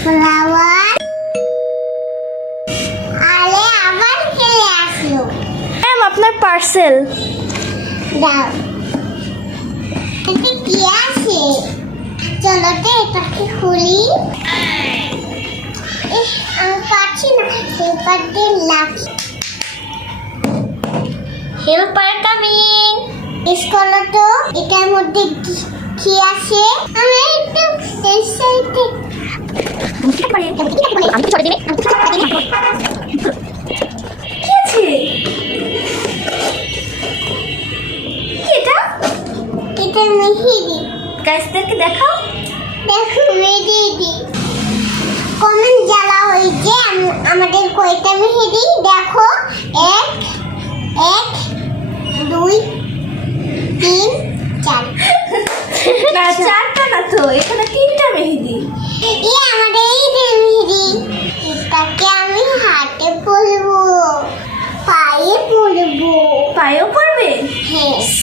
Flower আরে আবার চলে আসলো। ম্যাম আপনার পার্সেল। দাও, এতে কি আছে? চলো তো এটাকে খুলি। আমি পাচ্ছি না, পেপার দিয়ে লাগি। Helper coming. স্কলো তো এটার মধ্যে কি আছে? আমি একটু টেনশন আমি তো চলে দিবে। কি আছে? কি এটা? এটা মেহেদি। গাইসদেরকে দেখাও। দেখো মেহেদি। কমেন্ট জ্বালা হয়েছে আমাদের কয়টা মেহেদি দেখো। 1 1 2 3 4। না চারটা না তো, এখানে তিনটা মেহেদি। আমার